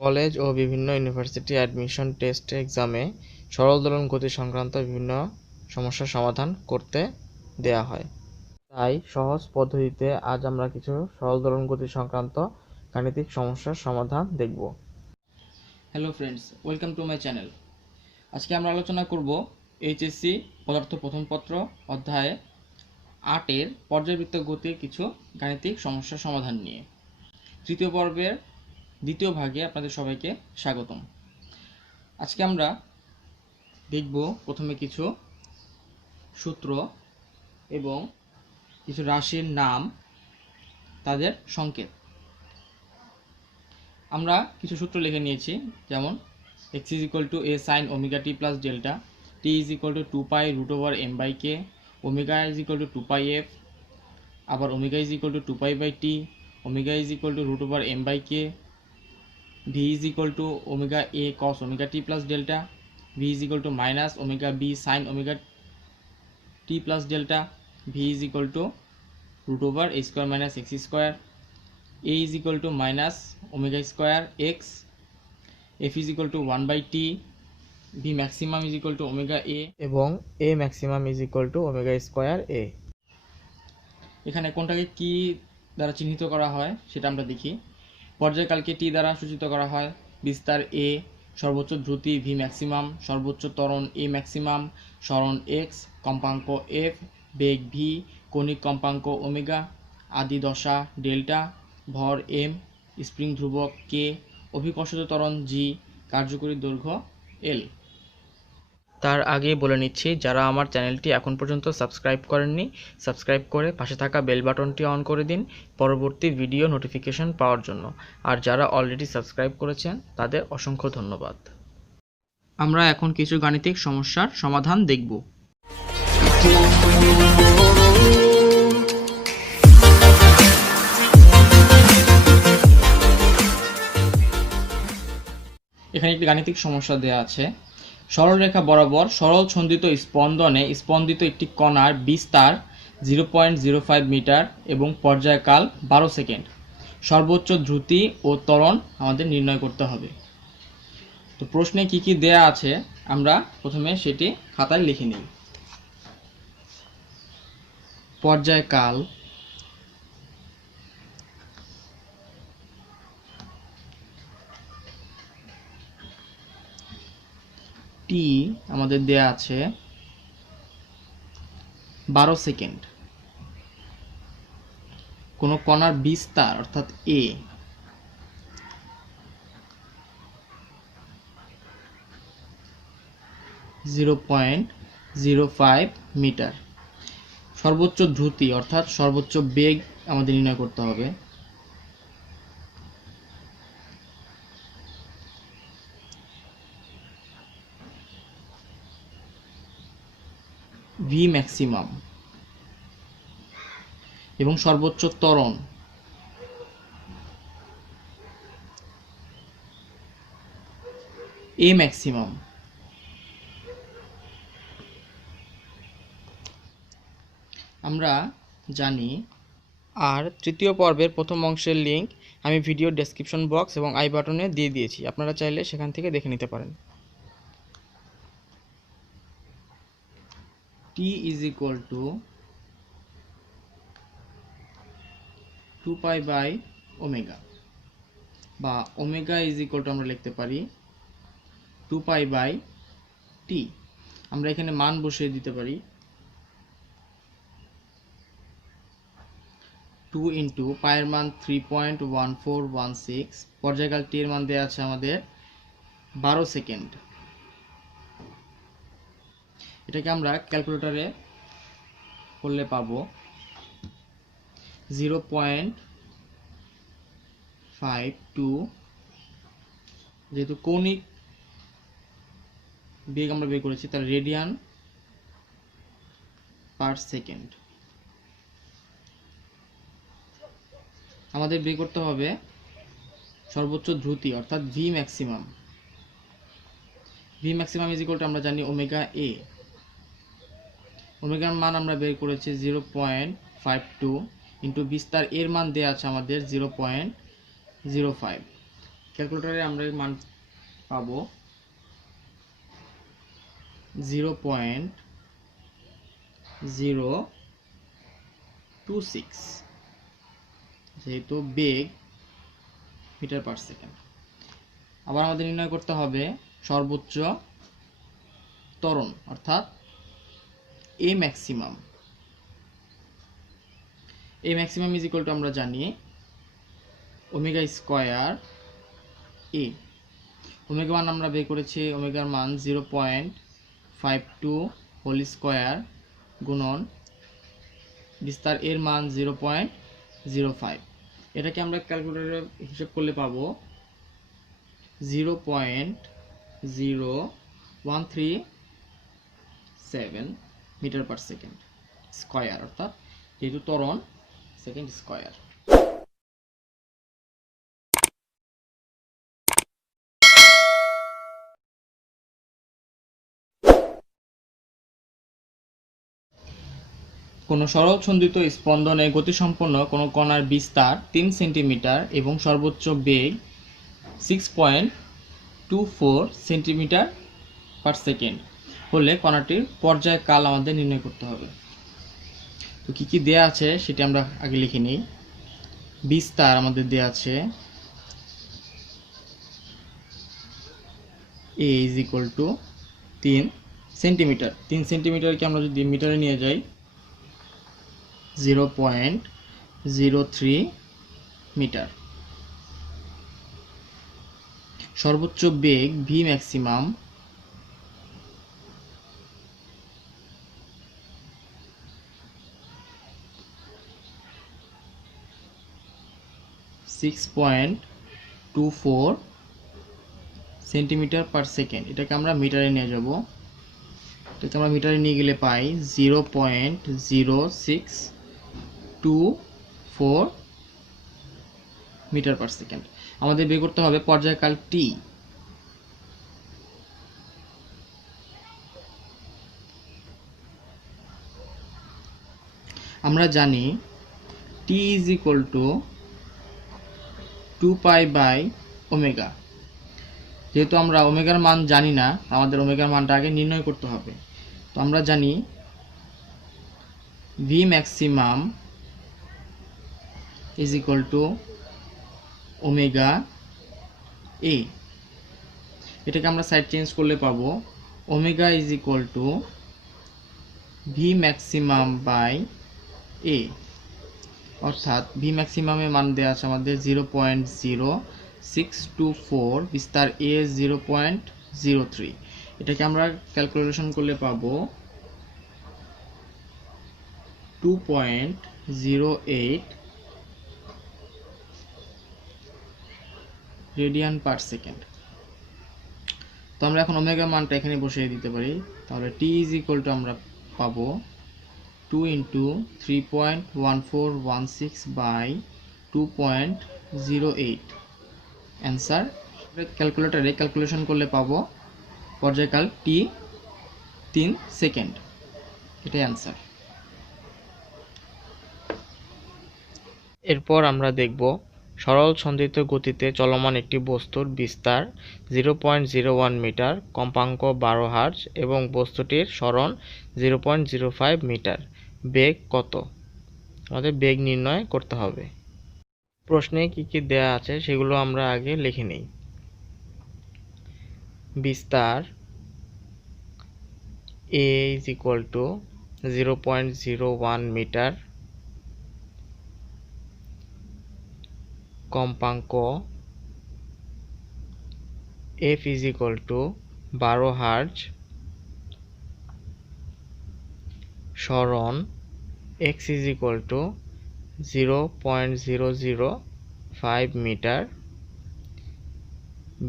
College ও বিভিন্ন university admission test এক্সামে সরল দোলন গতি সংক্রান্ত বিভিন্ন সমস্যার সমাধান করতে দেয়া হয়। তাই সহজ পদ্ধতিতে আজ আমরা কিছু সরল দোলন গতি সংক্রান্ত গাণিতিক সমস্যার সমাধান দেখব। Hello friends, welcome to my channel. আজকে আমরা আলোচনা করব এইচএসসি পদার্থ প্রথম পত্র অধ্যায় 8-এর পর্যায়বৃত্ত গতির কিছু গাণিতিক সমস্যার সমাধান নিয়ে। তৃতীয় পর্বের দ্বিতীয় ভাগে আপনাদের সবাইকে স্বাগতম। আজকে আমরা দেখব প্রথমে কিছু সূত্র এবং কিছু রাশির নাম, তাদের সংকেত। আমরা কিছু সূত্র লিখে নিয়েছি, যেমন x is equal to a sin omega t plus delta, t is equal to 2 pi root over m by k, omega is equal to 2 pi f, আবার omega is equal to 2 pi by t, omega is equal to root over m by k, v is equal to omega a cos omega t plus delta, v is equal to minus omega b sin omega t plus delta, v is equal to root over a square minus x square, a is equal to minus omega square x, f is equal to 1 by t, v maximum is equal to omega a এবং a maximum is equal to omega square a। এখানে কোনটাকে কি দ্বারা চিহ্নিত করা হয় সেটা আমরা দেখি। পর্যায়কালকে টি দ্বারা সূচিত করা হয়, বিস্তার a, সর্বোচ্চ দ্রুতি v ম্যাক্সিমাম, সর্বোচ্চ ত্বরণ a ম্যাক্সিমাম, সরণ x, কম্পাঙ্ক f, বেগ v, কৌণিক কম্পাঙ্ক ওমেগা, আদি দশা ডেল্টা, ভর m, স্প্রিং ধ্রুবক k, অভিকর্ষজ ত্বরণ g, কার্যকরী দৈর্ঘ্য l। তার আগে বলে নিচ্ছি, যারা আমার চ্যানেলটি এখন পর্যন্ত সাবস্ক্রাইব করেননি, সাবস্ক্রাইব করে পাশে থাকা বেল বাটনটি অন করে দিন পরবর্তী ভিডিও নোটিফিকেশন পাওয়ার জন্য। আর যারা অলরেডি সাবস্ক্রাইব করেছেন তাদের অসংখ্য ধন্যবাদ। আমরা এখন কিছু গাণিতিক সমস্যার সমাধান দেখব। এখানে একটি গাণিতিক সমস্যা দেওয়া আছে। সরলরেখা বরাবর সরল ছন্দিত স্পন্দনে স্পন্দিত একটি কণার বিস্তার 0.05 মিটার এবং পর্যায়কাল 12 সেকেন্ড। সর্বোচ্চ দ্রুতি ও ত্বরণ আমাদের নির্ণয় করতে হবে। তো প্রশ্নে কি কি দেয়া আছে আমরা প্রথমে সেটি খাতায় লিখে নিই। পর্যায়কাল, টি আমাদের দেয়া আছে 12 সেকেন্ড। কোন কণার বিস্তার অর্থাৎ এ 0.05 মিটার। সর্বোচ্চ দ্রুতি অর্থাৎ সর্বোচ্চ বেগ আমাদের নির্ণয় করতে হবে। ভি ম্যাক্সিমাম এবং সর্বোচ্চ ত্বরণ এ ম্যাক্সিমাম। আমরা জানি। আর তৃতীয় পর্বের প্রথম অংশের লিঙ্ক আমি ভিডিও ডেসক্রিপশন বক্স এবং আই বাটনে দিয়ে দিয়েছি, আপনারা চাইলে সেখান থেকে দেখে নিতে পারেন। t is equal to 2 pi by omega, বা omega is equal to আমরা লিখতে পারি 2 pi by t। আমরা এখানে মান বসিয়ে দিতে পারি। 2 ইন্টু পায়ের মান 3.1416, পর্যায়কাল টি এর মান দেওয়া আছে আমাদের 12 সেকেন্ড। এটাকে আমরা ক্যালকুলেটরে করলে পাবো 0.52, যেহেতু কৌণিক বেগ আমরা বের করেছি তার রেডিয়ান পার সেকেন্ড। আমাদের বের করতে হবে সর্বোচ্চ দ্রুতি অর্থাৎ V maximum. V maximum is equal to আমরা জানি ওমেগা এ। ওমেগার মান আমরা বের করেছি 0.52 ইন্টু বিস্তার এর মান দেওয়া আছে আমাদের 0.05। ক্যালকুলেটরে আমরা এর মান পাবো 0.026, যেহেতু বেগ মিটার পার সেকেন্ড। আবার আমাদের নির্ণয় করতে হবে সর্বোচ্চ ত্বরণ অর্থাৎ A maximum. A maximum is equal to আমরা জানি ওমেগা স্কয়ার এ। ওমেগা মান আমরা বের করেছি, ওমেগার মান 0.52 হোল স্কয়ার গুণন বিস্তার এর মান 0.05। এটাকে আমরা ক্যালকুলেটরে হিসাব করলে পাবো 0.0137 মিটার পার সেকেন্ড স্কয়ার, অর্থাৎ যেহেতু ত্বরণ সেকেন্ড স্কয়ার। কোনো সরল ছন্দিত স্পন্দনে গতিসম্পন্ন কোনো কণার বিস্তার 3 সেন্টিমিটার এবং সর্বোচ্চ বেগ 6.24 সেন্টিমিটার পার সেকেন্ড হলে কণাটির পর্যায়কাল আমাদের নির্ণয় করতে হবে। তো কী কী দেয়া আছে সেটি আমরা আগে লিখে নিই। বিস্তার আমাদের দেয়া আছে a is equal two 3 centimetre. 3 সেন্টিমিটারকে আমরা যদি মিটারে নিয়ে যাই 0.03 মিটার। সর্বোচ্চ বেগ v maximum 6.24 centimetre per second. এটাকে আমরা মিটারে নিয়ে যাব। এটাকে আমরা মিটারে নিয়ে গেলে পাই 0.0624 মিটার পার সেকেন্ড। আমাদের বের করতে হবে পর্যায়কাল t। আমরা জানি t is equal to 2 pi by omega. যেহেতু আমরা ওমেগার মান জানি না, আমাদের ওমেগার মানটা আগে নির্ণয় করতে হবে। তো আমরা জানি v maximum is equal to omega A. এটাকে আমরা সাইড চেঞ্জ করলে পাবো omega is equal to v maximum by A, অর্থাৎ v ম্যাক্সিমামের মান দেওয়া আছে আমাদের 0.0624 বিস্তার a 0.03। এটাকে আমরা ক্যালকুলেশন করলে পাবো 2.08 রেডিয়ান পার সেকেন্ড। তো আমরা এখন ওমেগা মানটা এখানে বসিয়ে দিতে পারি। তাহলে t ইজ ইকুয়াল টু আমরা পাবো 2 into 3.1416 by 2.08। অ্যান্সার ক্যালকুলেটরে ক্যালকুলেশন করলে পাবো পর্যায়কাল t 3 সেকেন্ড। এটাই অ্যান্সার। এরপর আমরা দেখব সরল ছন্দিত গতিতে চলমান একটি বস্তুর বিস্তার 0.01 মিটার, কম্পাঙ্ক 12 হার্জ এবং বস্তুটির সরণ 0.05 মিটার। বেগ কত? আমাদের বেগ নির্ণয় করতে হবে। প্রশ্নে কি কি দেয়া আছে সেগুলো আমরা আগে লিখে নিই। বিস্তার a is equal to 0.01 metre, কম্পাঙ্ক f is equal to 12 hertz, সরণ x is equal to 0.005 metre,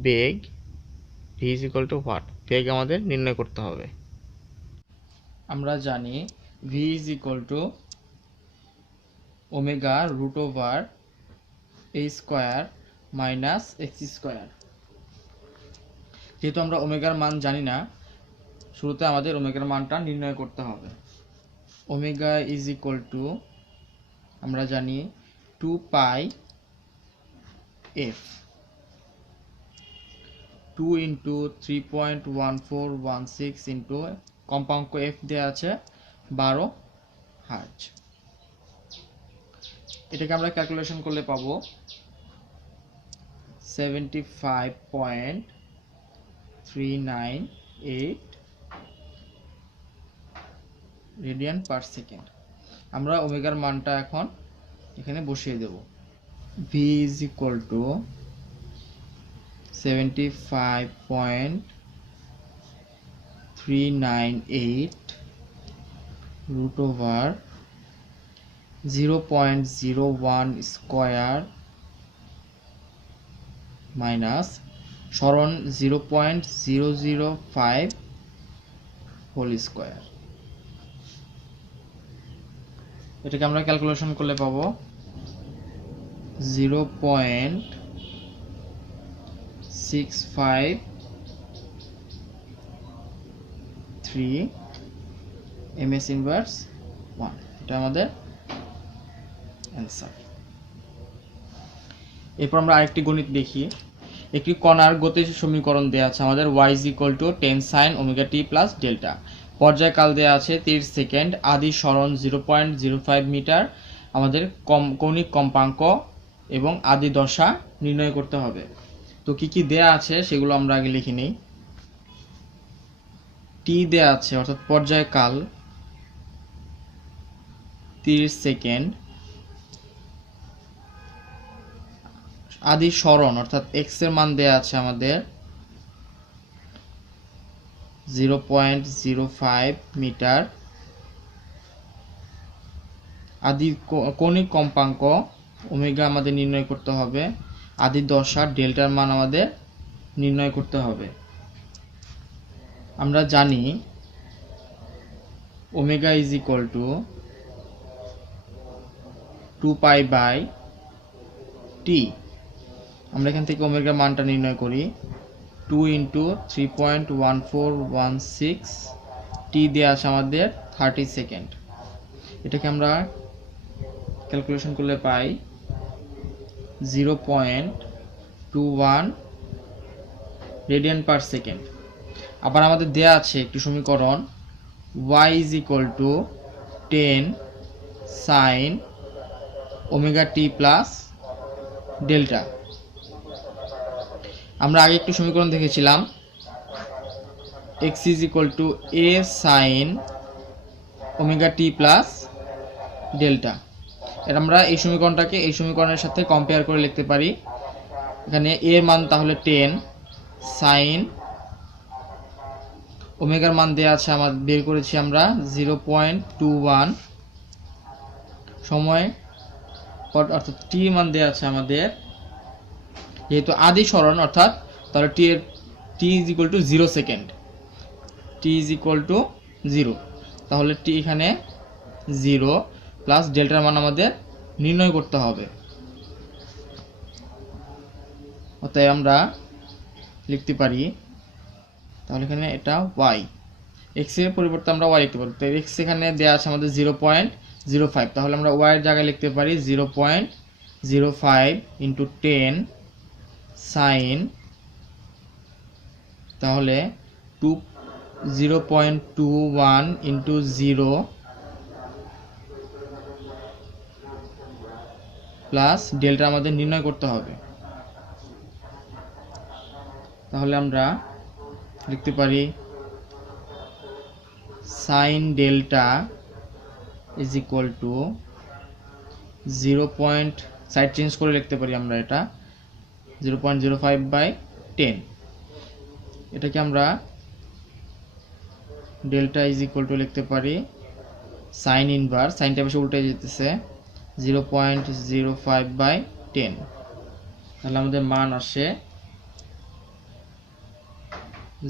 বেগ v is equal to what? বেগ আমাদের নির্ণয় করতে হবে। আমরা জানি v is equal to omega root over a square minus x square. যেহেতু আমরা ওমেগার মান জানি না, শুরুতে আমাদের ওমেগার মানটা নির্ণয় করতে হবে। ওমেগা ইজ ইকুয়াল টু আমরা জানি 2 পাই এফ। 2 ইন্টু 3.1416 ইন্টু কম্পাঙ্ক এফ দেওয়া আছে 12 হার্জ। এটাকে আমরা ক্যালকুলেশন করলে পাবো 75.398 রেডিয়ান পার সেকেন্ড। আমরা ওমেগার মানটা এখন এখানে বসিয়ে দেব। v is equal to 75.398 root over 0.01 square minus সরণ 0.005 হোল স্কয়ার। এটাকে আমরা ক্যালকুলেশন করলে পাবো 0.653 ms ইনভার্স 1। এটা আমাদের অ্যান্সার। এরপর আমরা আরেকটি গণিত দেখি। একটি কণার গতির সমীকরণ দেওয়া আছে আমাদের y is equal to 10 sin omega t plus delta। পর্যায়কাল দেওয়া আছে 30 সেকেন্ড, আদি সরণ 0.05 মিটার, আমাদের কৌণিক কম্পাঙ্ক এবং আদি দশা নির্ণয় করতে হবে। তো কি কি দেয়া আছে সেগুলো আমরা আগে লিখে নিই। টি দেয়া আছে অর্থাৎ পর্যায়কাল 30 সেকেন্ড, আদি সরণ অর্থাৎ এক্স এর মান দেয়া আছে আমাদের 0.05 মিটার, আদি কৌণিক কম্পাঙ্ক ওমেগা আমাদের নির্ণয় করতে হবে, আদি দশা ডেল্টার মান আমাদের নির্ণয় করতে হবে। আমরা জানি ওমেগা ইজ ইকুয়াল টু 2 পাই টি। আমরা এখান থেকে ওমেগার মানটা নির্ণয় করি 2 ইন্টু 3.1416, টি দেওয়া আছে আমাদের 30 সেকেন্ড। এটাকে আমরা ক্যালকুলেশন করলে পাই 0.21 রেডিয়ান পার সেকেন্ড। আবার আমাদের দেয়া আছে একটি সমীকরণ y is equal to 10 sin omega t plus delta। আমরা আগে একটু সমীকরণ দেখেছিলাম x is equal to a sin omega t plus delta। এর আমরা এই সমীকরণটাকে এই সমীকরণের সাথে কম্পেয়ার করে লিখতে পারি। এখানে a এর মান তাহলে 10 sin ওমেগার মান দেয়া আছে আমাদের, বের করেছি আমরা 0.21, সময় অর্থাৎ টি মান দেয়া আছে আমাদের, যেহেতু আদি সরণ অর্থাৎ তাহলে T is equal to 0 second, T is equal to 0, তাহলে টি এখানে 0 প্লাস ডেল্টার মান আমাদের নির্ণয় করতে হবে। অতএব আমরা লিখতে পারি তাহলে এখানে এটা y, x এর পরিবর্তে আমরা y লিখতে পারি। তো x এখানে দেয়া আছে আমাদের 0.05, তাহলে আমরা y এর জায়গায় লিখতে পারি 0.05 ইন্টু 10 sin, তাহলে 0.21 ইন্টু 0 প্লাস ডেল্টা আমাদের নির্ণয় করতে হবে। তাহলে আমরা লিখতে পারি sin delta is equal to 0. Side change করে লিখতে পারি আমরা এটা 0.05/10। এটাকে আমরা ডেল্টা ইজ ইকুয়াল টু লিখতে পারি সাইন ইনভার্স, সাইনটা বেশি উল্টে যেতেছে 0.05/10। তাহলে আমাদের মান আসে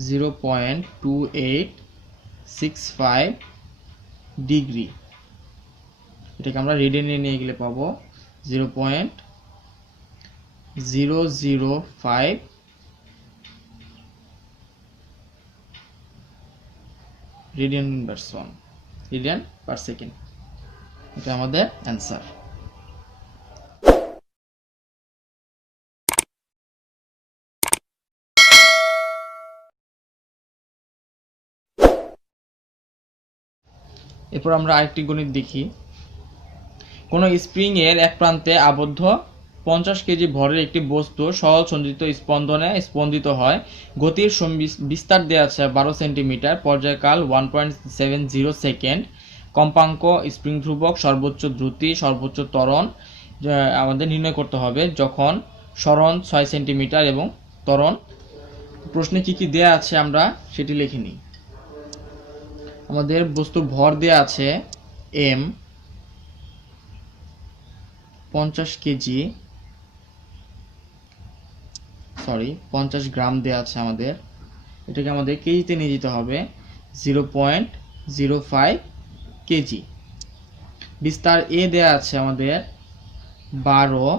0.2865 ডিগ্রি। এটাকে আমরা রেডিয়ানে নিয়ে গেলে পাবো 0.005 radian inverse 1 radian per second. এটা আমাদের অ্যান্সার। এরপর আমরা আরেকটি গণিত দেখি। কোনো স্প্রিং এর এক প্রান্তে আবদ্ধ 50 কেজি ভরের একটি বস্তু সরল সঞ্চিত স্পন্দনে স্পন্দিত হয়। গতির বিস্তার দেওয়া আছে 12 সেন্টিমিটার, পর্যায়কাল 1.70 সেকেন্ড, কম্পাঙ্ক, স্প্রিং ধ্রুবক, সর্বোচ্চ দ্রুতি, সর্বোচ্চ ত্বরণ আমাদের নির্ণয় করতে হবে যখন সরণ 6 সেন্টিমিটার এবং ত্বরণ। প্রশ্নে কি কি দেয়া আছে আমরা সেটি লিখে নিই। আমাদের বস্তু ভর দেয়া আছে m 50 কেজি, 50 গ্রাম দেয়া আছে আমাদের। এটাকে আমাদের কেজিতে নিয়ে যেতে হবে 0.05 কেজি। বিস্তার এ দেয়া আছে আমাদের 12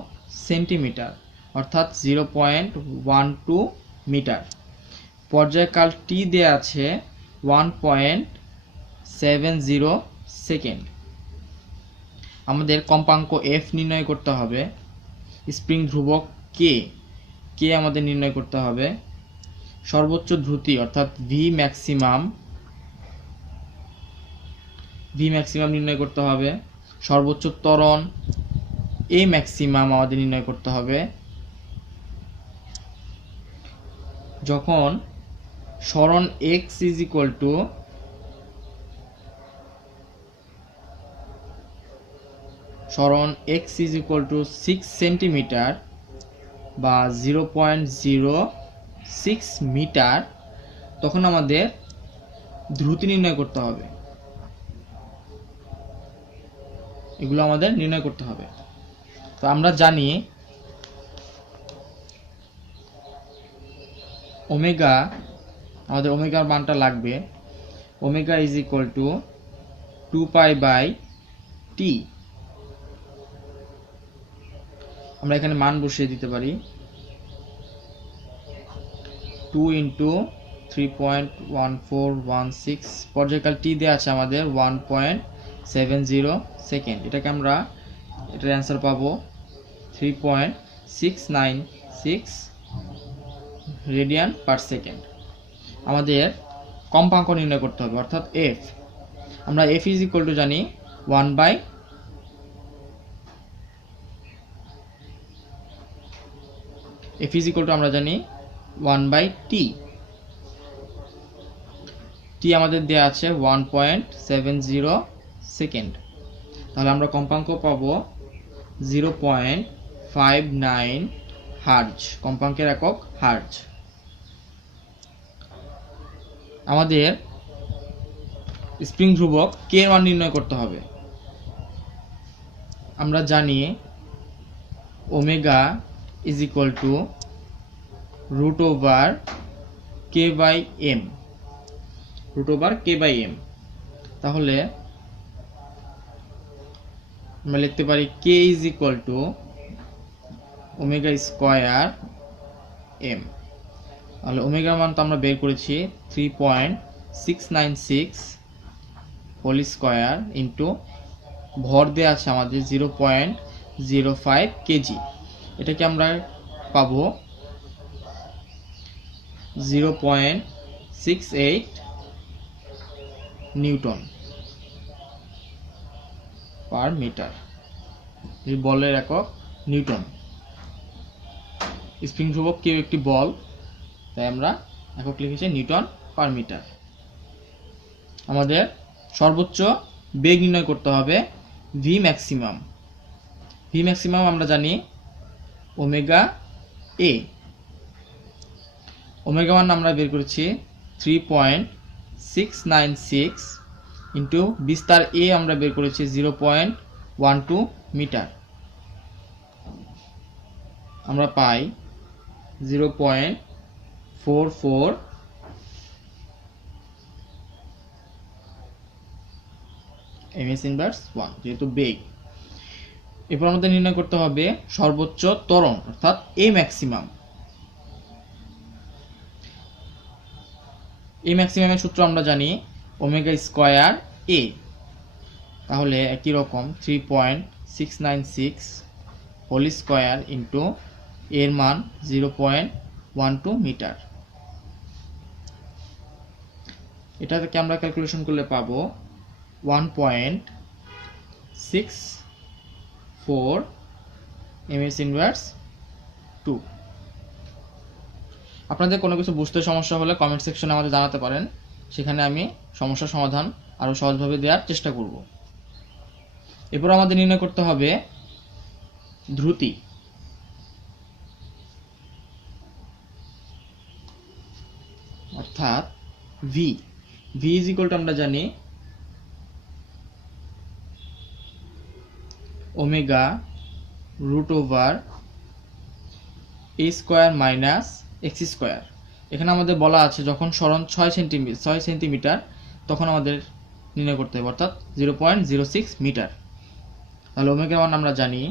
সেন্টিমিটার অর্থাৎ 0.12 মিটার। পর্যায়কাল টি দেয়া আছে 1.70 সেকেন্ড। আমাদের কম্পাঙ্ক এফ নির্ণয় করতে হবে। স্প্রিং ধ্রুবক কে আমাদের নির্ণয় করতে হবে। সর্বোচ্চ দ্রুতি অর্থাৎ ভি ম্যাক্সিমাম নির্ণয় করতে হবে। সর্বোচ্চ ত্বরণ এ ম্যাক্সিমাম আমাদের নির্ণয় করতে হবে। যখন সরণ x ইজ ইকুয়াল টু সরণ x is equal two 6 centimetre বা 0.06 মিটার, তখন আমাদের দ্রুতি নির্ণয় করতে হবে। এগুলো আমাদের নির্ণয় করতে হবে। তো আমরা জানি ওমেগা, আমাদের ওমেগার মানটা লাগবে। Omega is equal two 2π/t। আমরা এখানে মান বসিয়ে দিতে পারি। 2 × 3.1416। পর্যায়কাল টি দেওয়া আছে আমাদের 1.70 সেকেন্ড। এটাকে আমরা এটার অ্যান্সার পাবো 3.696 রেডিয়ান পার সেকেন্ড। আমাদের কম্পাঙ্ক নির্ণয় করতে হবে অর্থাৎ এফ। আমরা এফ ইজ ইকুয়াল টু জানি 1/, এফ ইজ ইকুয়াল টু আমরা জানি 1/t। টি আমাদের দেওয়া আছে 1.70 সেকেন্ড। তাহলে আমরা কম্পাঙ্ক পাবো 0.59 হার্জ। কম্পাঙ্কের একক হার্জ। আমাদের স্প্রিং ধ্রুবক কে এর মান নির্ণয় করতে হবে। আমরা জানি omega is equal two √k/m। √k/m। তাহলে আমরা লিখতে পারি k is equal to omega square m। তাহলে ওমেগার মান তো আমরা বের করেছি 3.696 হোল স্কয়ার ইন্টু ভর দেওয়া আছে আমাদের 0.05 কেজি। এটাকে আমরা পাবো 0.68 নিউটন পার মিটার। এই বলের একক নিউটন। স্প্রিং ধ্রুবক কেউ একটি বল, তাই আমরা একক লিখেছি নিউটন পার মিটার। আমাদের সর্বোচ্চ বেগ নির্ণয় করতে হবে ভি ম্যাক্সিমাম। ভি ম্যাক্সিমাম আমরা জানি ওমেগা এ। ওমেগা মান আমরা বের করেছি 3.696 ইন্টু বিস্তার এ আমরা বের করেছি 0.12 মিটার। আমরা পাই 0.44 ms−1 যেহেতু বেগ। এরপর আমাদের নির্ণয় করতে হবে সর্বোচ্চ ত্বরণ অর্থাৎ এ ম্যাক্সিমাম। এ ম্যাক্সিমামের সূত্র আমরা জানি ওমেগা স্কয়ার এ। তাহলে একই রকম 3.696 হোল স্কয়ার ইন্টু এর মান 0.12 মিটার। এটা থেকে আমরা ক্যালকুলেশন করলে পাবো 1.64 ms ইনভার্স 2। আপনাদের কোনো কিছু বুঝতে সমস্যা হলে কমেন্ট সেকশনে আমাদের জানাতে পারেন, সেখানে আমি সমস্যার সমাধান আরও সহজভাবে দেওয়ার চেষ্টা করব। এরপর আমাদের নির্ণয় করতে হবে ধ্রুতি। অর্থাৎ ভি ইজ ইকুয়াল টু আমরা জানি omega root over a square minus x square. এখানে আমাদের বলা আছে যখন সরণ 6 সেন্টিমিটার তখন আমাদের নির্ণয় করতে হবে, অর্থাৎ 0.06 মিটার। তাহলে ওমেগার মান আমরা জানি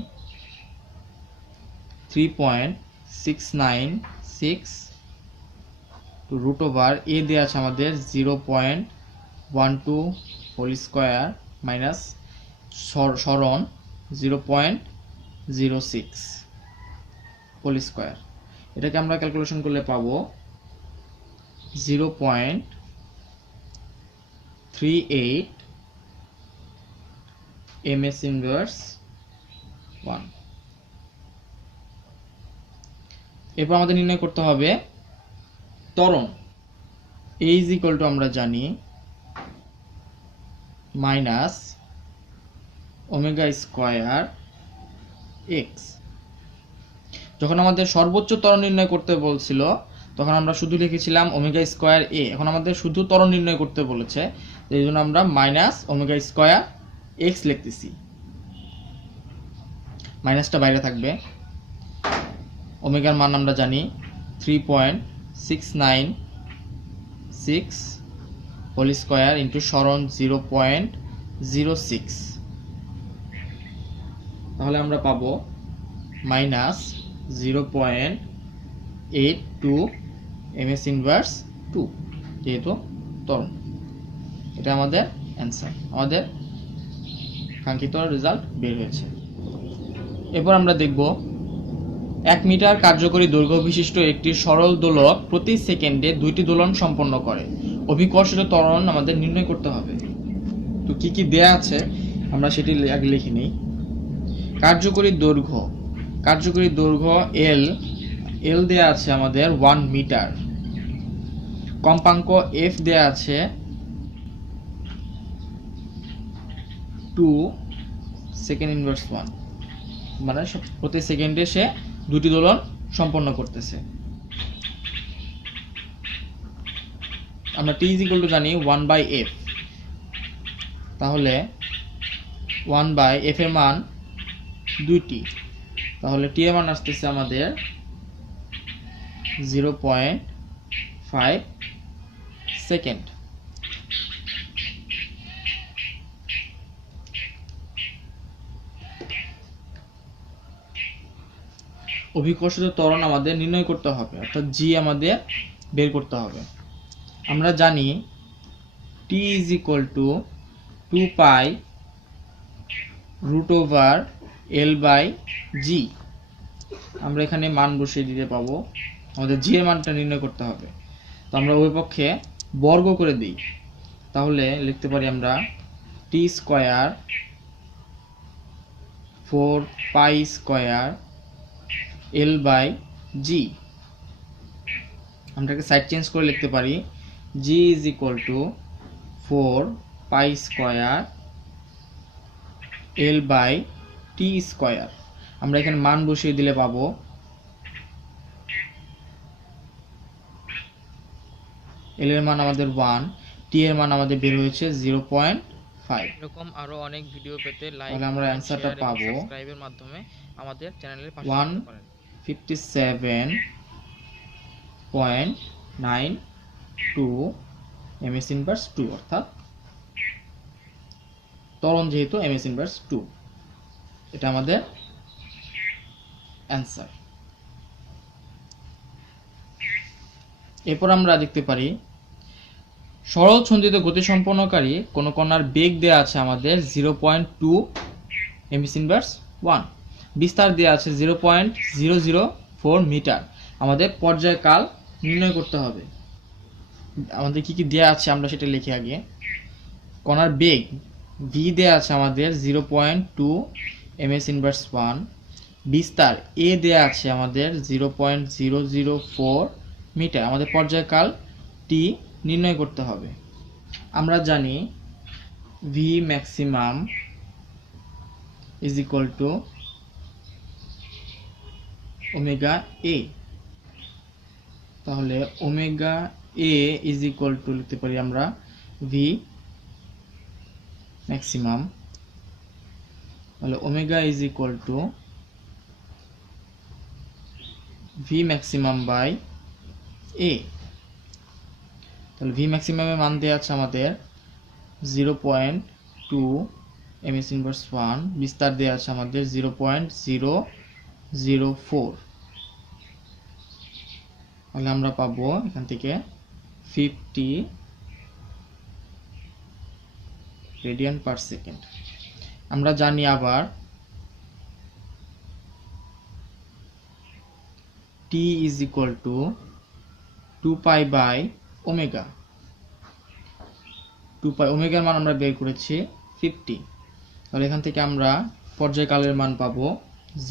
3.696 রুট ওভার এ দেওয়া আছে আমাদের 0.12 হোল স্কোয়ার মাইনাস সরণ 0.06 হোল স্কোয়ার। এটাকে আমরা ক্যালকুলেশন করলে পাবো 0.38 ms ইনভার্স 1। এরপর আমাদের নির্ণয় করতে হবে ত্বরণ। a ইজ ইকুয়াল টু আমরা জানি মাইনাস ওমেগা স্কোয়ার এক্স। যখন আমাদের সর্বোচ্চ ত্বরণ নির্ণয় করতে বলছিল তখন আমরা শুধু লিখেছিলাম ওমেগা স্কোয়ার এ। এখন আমাদের শুধু ত্বরণ নির্ণয় করতে বলেছে, এই জন্য আমরা মাইনাস ওমেগা স্কোয়ার এক্স লিখতেছি, মাইনাসটা বাইরে থাকবে। ওমেগার মান আমরা জানি 3.696 হোল স্কোয়ার ইন্টু সরণ 0.06, তাহলে আমরা পাবো মাইনাস 0.82 ms ইনভার্স 2, যেহেতু ত্বরণ। এটা আমাদের অ্যান্সার, আমাদের কাঙ্ক্ষিত রেজাল্ট বের হয়েছে। এরপর আমরা দেখব 1 মিটার কার্যকরী দৈর্ঘ্য বিশিষ্ট একটি সরল দোলক প্রতি সেকেন্ডে 2টি দোলন সম্পন্ন করে। অভিকর্ষিত ত্বরণ আমাদের নির্ণয় করতে হবে। তো কি কি দেয়া আছে আমরা সেটি আগে লিখে নিই। কার্যকরী দৈর্ঘ্য এল দেয়া আছে আমাদের 1 মিটার। কম্পাঙ্ক এফ দেয়া আছে 2 সেকেন্ড ইনভার্স 1, মানে প্রতি সেকেন্ডে সে 2টি দোলন সম্পন্ন করতেছে। আমরা টি ইজ ইকুয়াল টু জানি 1/f, তাহলে 1/f এর মান 2টি, তাহলে টি এর মান আসতেছে আমাদের 0.5 সেকেন্ড। অভিকর্ষিত ত্বরণ আমাদের নির্ণয় করতে হবে, অর্থাৎ জি আমাদের বের করতে হবে। আমরা জানি T is equal to 2 pi root over L by G. আমরা এখানে মান বসিয়ে দিতে পাবো, আমাদের জি এর মানটা নির্ণয় করতে হবে। তো আমরা উভয় পক্ষে বর্গ করে দিই, তাহলে লিখতে পারি আমরা T square 4 pi square L by G. আমরা সাইড চেঞ্জ করে লিখতে পারি G is equal to 4 pi square L by T square. আমরা এখানে মান বসিয়ে দিলে পাবো এল এর মান আমাদের 1, টি এর মান আমাদের বের হয়েছে 0.5। এরকম আরো অনেক ভিডিও পেতে লাইক, তাহলে আমরা অ্যানসারটা পাবো সাবস্ক্রাইবের মাধ্যমে আমাদের চ্যানেলের পাশে থাকতে পারেন। 57.92 ms ইনভার্স 2, অর্থাৎ ত্বরণ যেহেতু ms ইনভার্স 2, এটা আমাদের অ্যান্সার। এরপর আমরা দেখতে পারি সরল সঞ্চিত গতি সম্পন্নকারী কোন কণার বেগ দেয়া আছে আমাদের 0.2 ms ইনভার্স 1, বিস্তার দেয়া আছে 0.004 মিটার। আমাদের পর্যায়কাল নির্ণয় করতে হবে। আমাদের কি কি দেয়া আছে আমরা সেটা লিখি আগে। কণার বেগ ভি দেয়া আছে আমাদের 0.2 ms ইনভার্স 1, বিস্তার এ দেয়া আছে আমাদের 0.004 মিটার। আমাদের পর্যায়কাল টি নির্ণয় করতে হবে। আমরা জানি V maximum is equal to omega A. তাহলে omega A is equal to লিখতে পারি আমরা ভি ম্যাক্সিমাম। তাহলে omega is equal to V maximum by A. তাহলে ভি ম্যাক্সিমামের মান দেওয়া আছে আমাদের 0.2 ms ইনভার্স 1, বিস্তার দেওয়া আছে আমাদের 0.004। তাহলে আমরা পাবো এখান থেকে 50 রেডিয়ান পার সেকেন্ড। আমরা জানি আবার t is equal to 2 pi by omega. 2 pi ওমেগার মান আমরা বের করেছি 50। তাহলে এখান থেকে আমরা পর্যায়কালের মান পাবো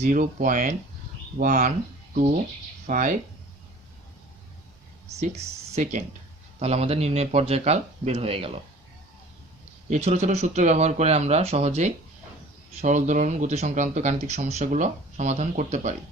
0.1256 সেকেন্ড। তাহলে আমাদের নির্ণয় পর্যায়কাল বের হয়ে গেল। এই ছোট ছোট সূত্র ব্যবহার করে আমরা সহজেই সরল দোলন গতি সংক্রান্ত গাণিতিক সমস্যাগুলো সমাধান করতে পারি।